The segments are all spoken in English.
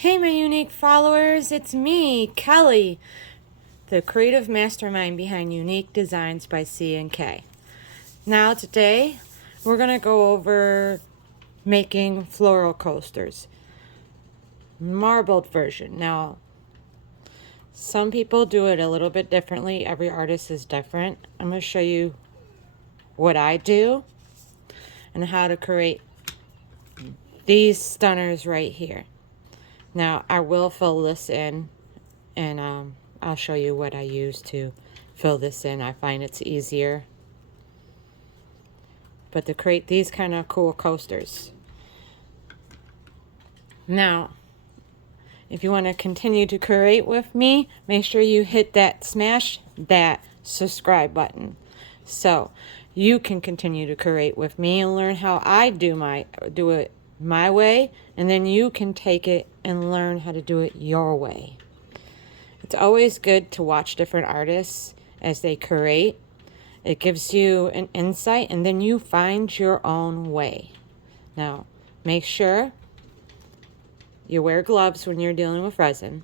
Hey, my unique followers, it's me, Kelly, the creative mastermind behind Unique Designs by C&K. Now, today, we're going to go over making floral coasters, marbled version. Now, some people do it a little bit differently. Every artist is different. I'm going to show you what I do and how to create these stunners right here. Now, I will fill this in, and I'll show you what I use to fill this in. I find it's easier. But to create these kind of cool coasters. Now, if you want to continue to create with me, make sure you smash that subscribe button, so you can continue to create with me and learn how I do it my way, and then you can take it and learn how to do it your way. It's always good to watch different artists as they create. It gives you an insight, and then you find your own way. Now, make sure you wear gloves when you're dealing with resin.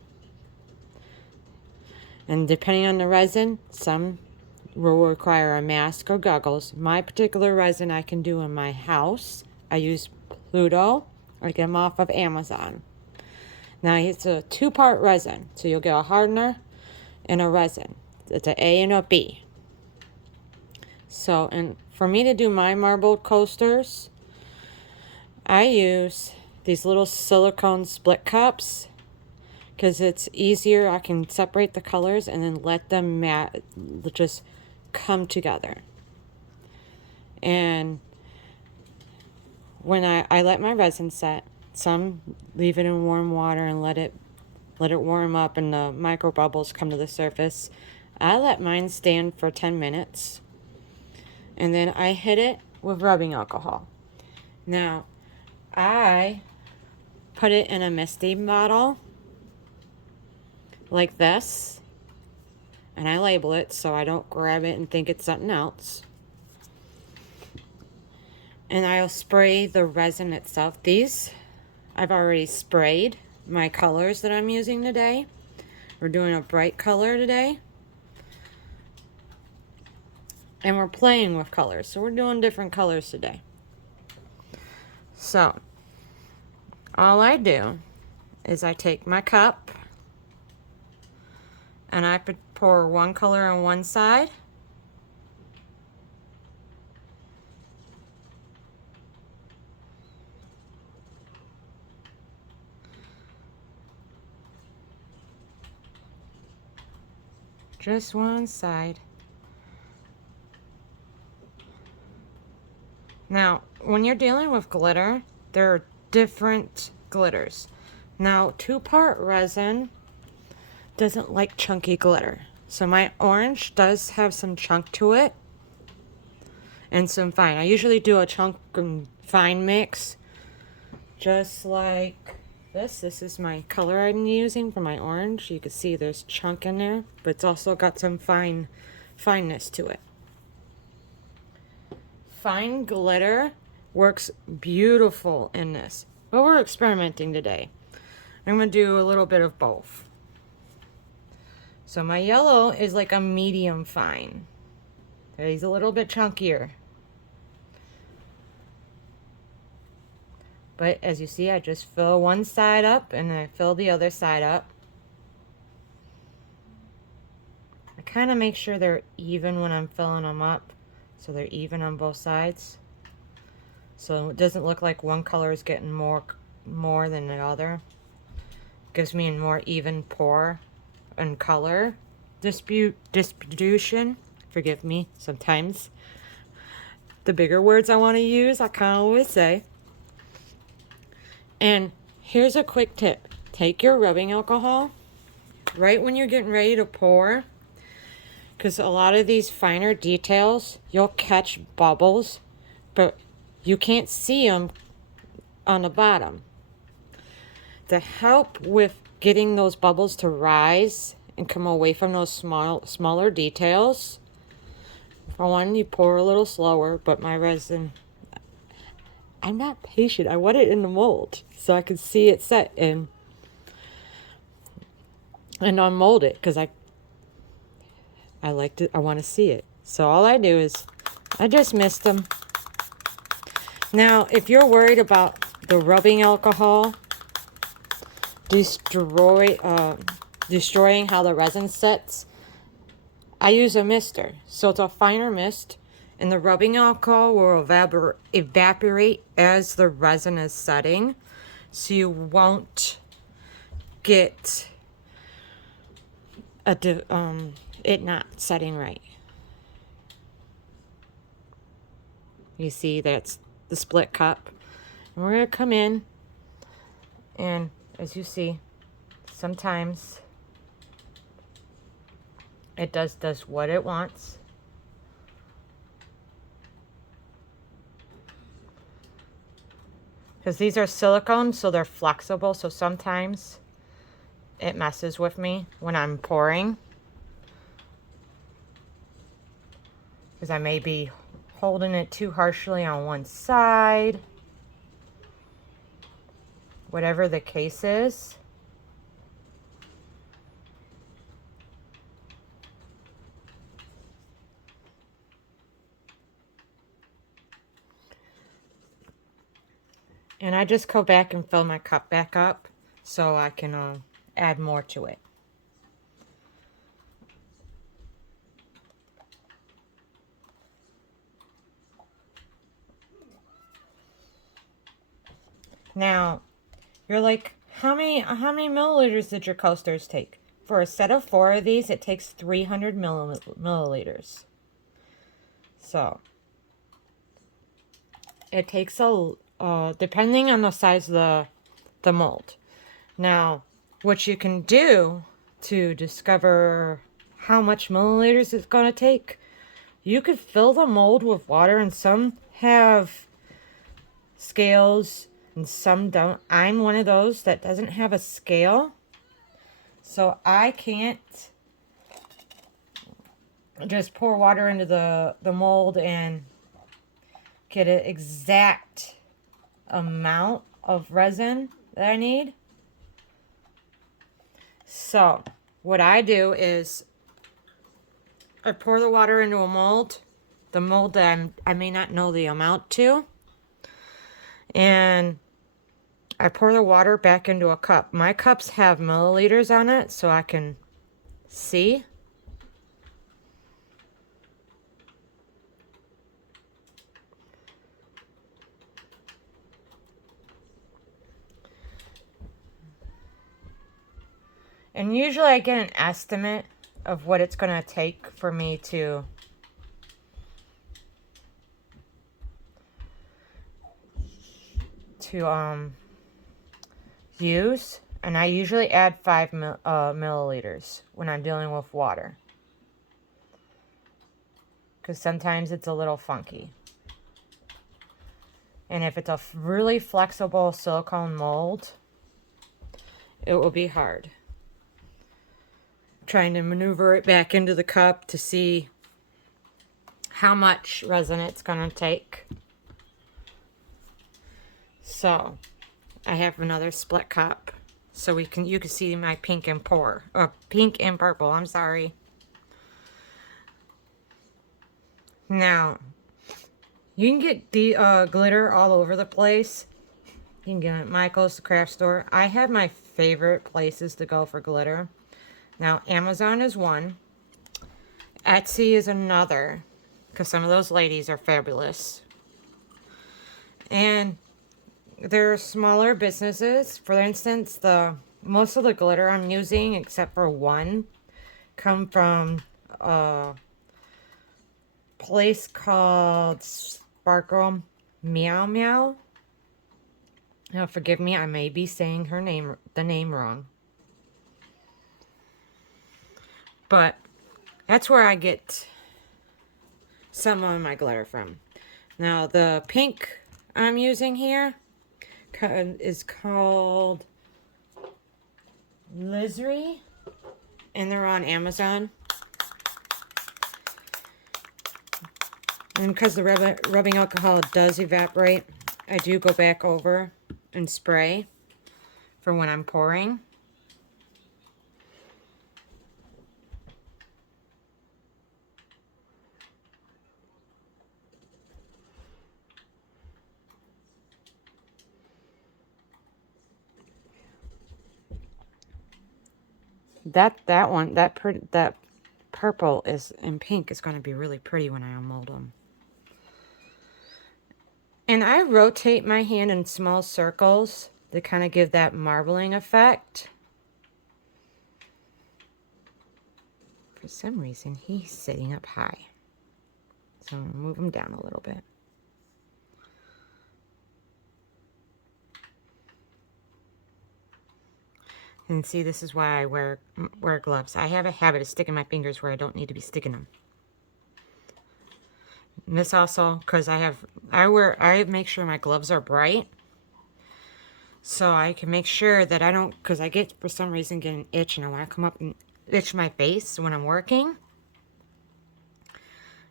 And depending on the resin, some will require a mask or goggles. My particular resin I can do in my house. I use Pluto. I get them off of Amazon. Now, it's a two-part resin. So you'll get a hardener and a resin. It's an A and a B. So, and for me to do my marbled coasters, I use these little silicone split cups because it's easier. I can separate the colors and then let them just come together. And when I let my resin set, some leave it in warm water and let it warm up and the micro bubbles come to the surface. I let mine stand for 10 minutes. And then I hit it with rubbing alcohol. Now, I put it in a misty bottle like this, and I label it so I don't grab it and think it's something else. And I'll spray the resin itself. These I've already sprayed my colors that I'm using today. We're doing a bright color today. And we're playing with colors. So we're doing different colors today. So, all I do is I take my cup and I pour one color on one side. Just one side. Now, when you're dealing with glitter, there are different glitters. Now, two-part resin doesn't like chunky glitter. So my orange does have some chunk to it and some fine. I usually do a chunk and fine mix, just like this. This is my color I'm using for my orange. You can see there's chunk in there, but it's also got some fineness to it. Fine glitter works beautiful in this, but we're experimenting today. I'm going to do a little bit of both. So my yellow is like a medium fine. He's a little bit chunkier. But as you see, I just fill one side up and I fill the other side up. I kind of make sure they're even when I'm filling them up, so they're even on both sides. So it doesn't look like one color is getting more than the other. Gives me a more even pour and color distribution. Forgive me, sometimes the bigger words I want to use, I can't always say. And here's a quick tip. Take your rubbing alcohol right when you're getting ready to pour, because a lot of these finer details, you'll catch bubbles, but you can't see them on the bottom. To help with getting those bubbles to rise and come away from those smaller details, for one, you pour a little slower, but my resin, I'm not patient. I want it in the mold so I can see it set in. and unmold it because I want to see it. So all I do is I just mist them. Now, if you're worried about the rubbing alcohol destroying how the resin sets, I use a mister. So it's a finer mist, and the rubbing alcohol will evaporate as the resin is setting, so you won't get it not setting right. You see, that's the split cup. And we're going to come in, and as you see, sometimes it does what it wants. Because these are silicone, so they're flexible, so sometimes it messes with me when I'm pouring. Because I may be holding it too harshly on one side. Whatever the case is. And I just go back and fill my cup back up so I can add more to it. Now, you're like, how many milliliters did your coasters take? For a set of 4 of these, it takes 300 milliliters. So, it takes depending on the size of the mold. Now, what you can do to discover how much milliliters it's going to take, you could fill the mold with water, and some have scales and some don't. I'm one of those that doesn't have a scale, so I can't just pour water into the mold and get an exact amount of resin that I need. So what I do is I pour the water into a mold, the mold that I may not know the amount to, and I pour the water back into a cup. My cups have milliliters on it, so I can see. And usually I get an estimate of what it's going to take for me to use, and I usually add 5 milliliters when I'm dealing with water, because sometimes it's a little funky. And if it's a really flexible silicone mold, it will be hard trying to maneuver it back into the cup to see how much resin it's going to take. So I have another split cup, so you can see my pink and purple. I'm sorry. Now, you can get the glitter all over the place. You can get it at Michael's, the craft store. I have my favorite places to go for glitter. Now, Amazon is one. Etsy is another, because some of those ladies are fabulous. And there are smaller businesses. For instance, most of the glitter I'm using, except for one, come from a place called Sparkle Meow Meow. Now, forgive me, I may be saying the name wrong. But that's where I get some of my glitter from. Now, the pink I'm using here is called Lizery, and they're on Amazon. And because the rubbing alcohol does evaporate, I do go back over and spray for when I'm pouring. that one, that purple is and pink is going to be really pretty when I unmold them. And I rotate my hand in small circles to kind of give that marbling effect. For some reason, he's sitting up high. So I'm going to move him down a little bit. And see, this is why I wear gloves. I have a habit of sticking my fingers where I don't need to be sticking them. And this also, because I make sure my gloves are bright. So I can make sure that I don't, because I get, for some reason, get an itch and I want to come up and itch my face when I'm working.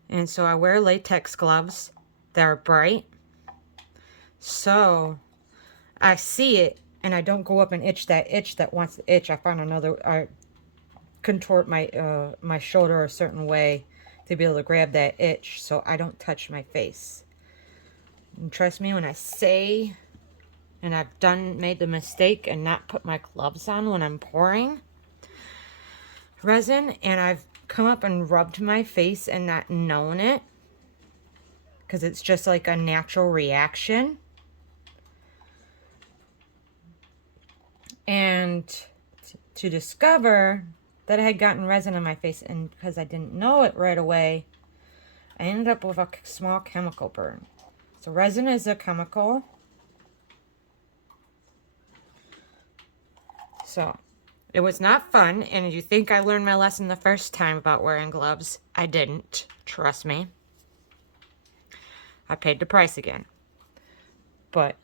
And so I wear latex gloves that are bright. So I see it and I don't go up and itch that wants to itch. I contort my my shoulder a certain way to be able to grab that itch so I don't touch my face. And trust me when I say, and I've made the mistake and not put my gloves on when I'm pouring resin, and I've come up and rubbed my face and not known it because it's just like a natural reaction. And to discover that I had gotten resin on my face, and because I didn't know it right away, I ended up with a small chemical burn. So resin is a chemical. So it was not fun, and you think I learned my lesson the first time about wearing gloves. I didn't. Trust me. I paid the price again. But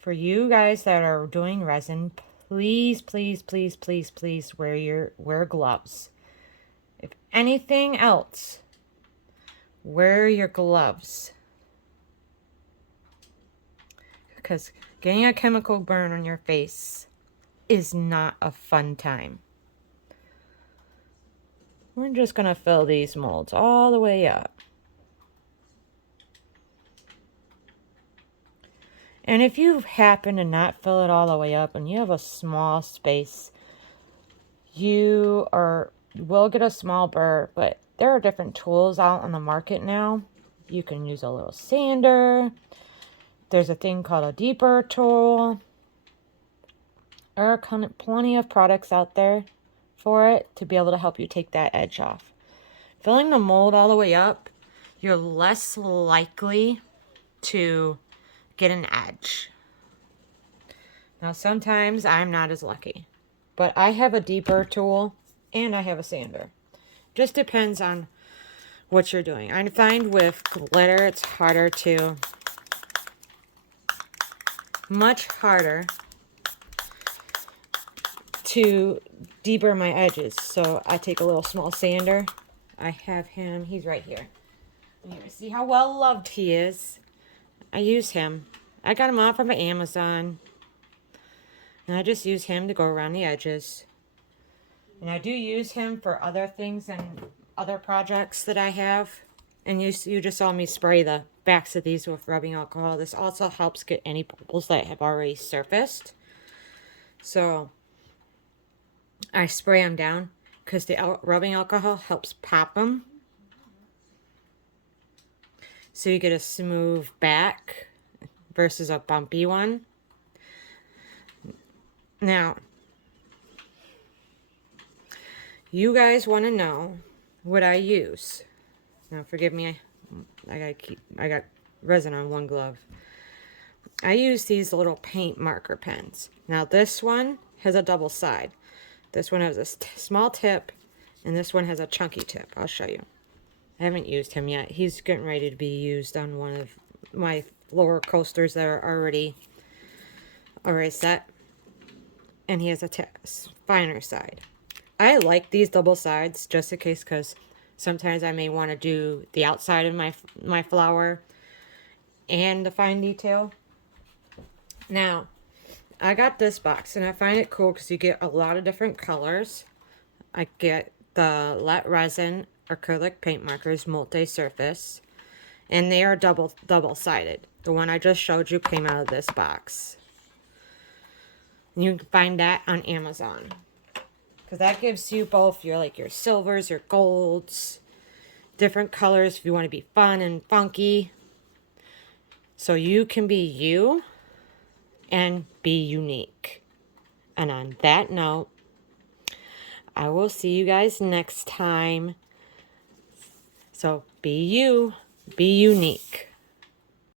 for you guys that are doing resin, please, please, please, please, please wear gloves. If anything else, wear your gloves. Because getting a chemical burn on your face is not a fun time. We're just going to fill these molds all the way up. And if you happen to not fill it all the way up and you have a small space, you will get a small burr, but there are different tools out on the market now. You can use a little sander. There's a thing called a deburr tool. There are plenty of products out there for it to be able to help you take that edge off. Filling the mold all the way up, you're less likely to get an edge. Now sometimes I'm not as lucky, but I have a deburr tool and I have a sander. Just depends on what you're doing. I find with glitter it's much harder to deburr my edges. So I take a little small sander. I have him, he's right here. Here, see how well loved he is. I use him. I got him off of Amazon. And I just use him to go around the edges. And I do use him for other things and other projects that I have. And you just saw me spray the backs of these with rubbing alcohol. This also helps get any bubbles that have already surfaced. So I spray them down because the rubbing alcohol helps pop them. So you get a smooth back versus a bumpy one. Now, you guys want to know what I use. Now, forgive me, I got resin on one glove. I use these little paint marker pens. Now, this one has a double side. This one has a small tip, and this one has a chunky tip. I'll show you. I haven't used him yet. He's getting ready to be used on one of my lower coasters that are already set. And he has a finer side. I like these double sides just in case, because sometimes I may want to do the outside of my flower and the fine detail. Now, I got this box and I find it cool because you get a lot of different colors. I get the Let Resin acrylic paint markers multi-surface, and they are double-sided. The one I just showed you came out of this box. You can find that on Amazon. because that gives you both your silvers, your golds, different colors if you want to be fun and funky. So you can be you and be unique. And on that note, I will see you guys next time. So be you, be unique.